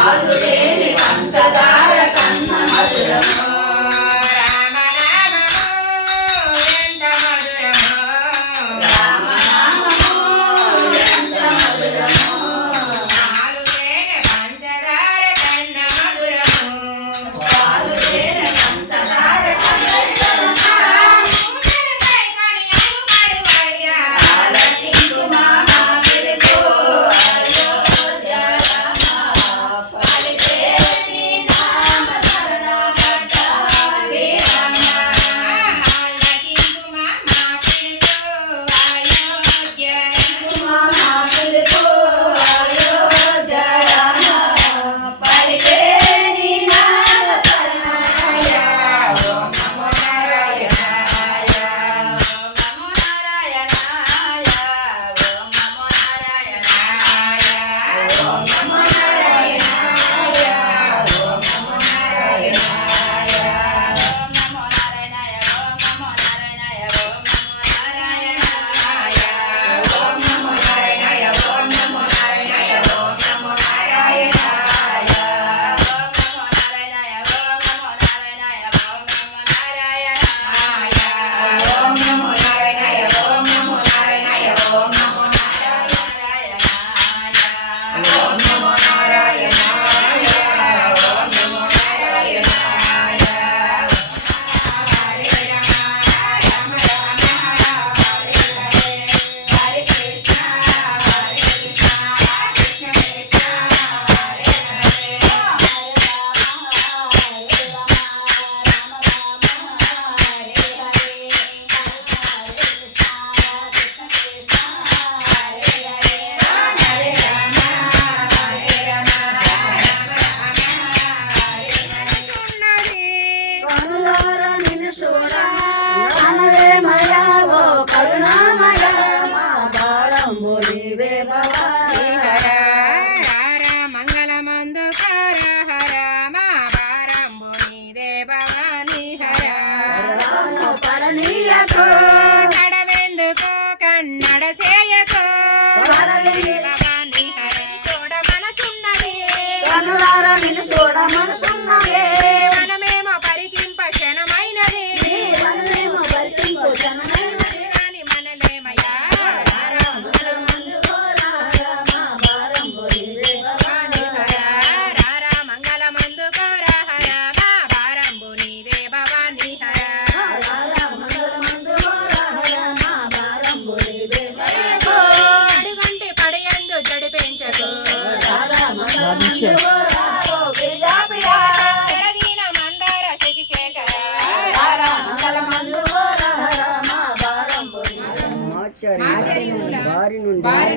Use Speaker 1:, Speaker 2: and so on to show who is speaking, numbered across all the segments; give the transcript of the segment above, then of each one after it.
Speaker 1: పాలు లేని పంచదార కన్న మధురము?
Speaker 2: Thank.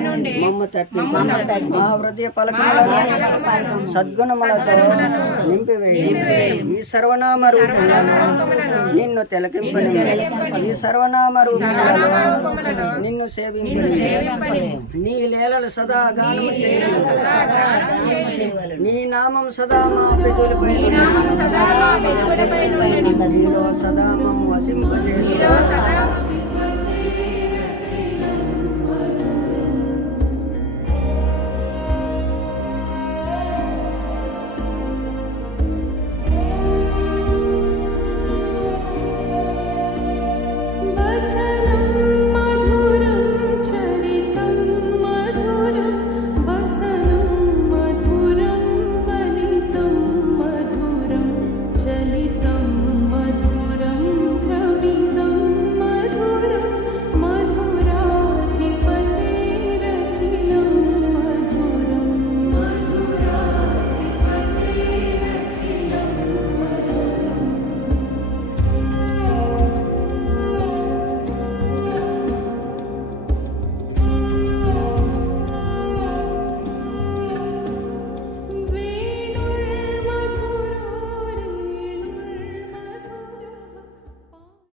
Speaker 2: నుండి మమ్మ మా హృదయ పలకములను సద్గుణములతో నింపివేయి. ఈ సర్వనామ రూపములను నిన్ను తిలకింపని ఈ సర్వనామ రూపములను నిన్ను సేవింపని నీ లీలలు సదా గానము చేయను నీ నామం సదా మా పెట్టులపై నీలో సదా మమ్ము వసింపజేయు
Speaker 1: సదా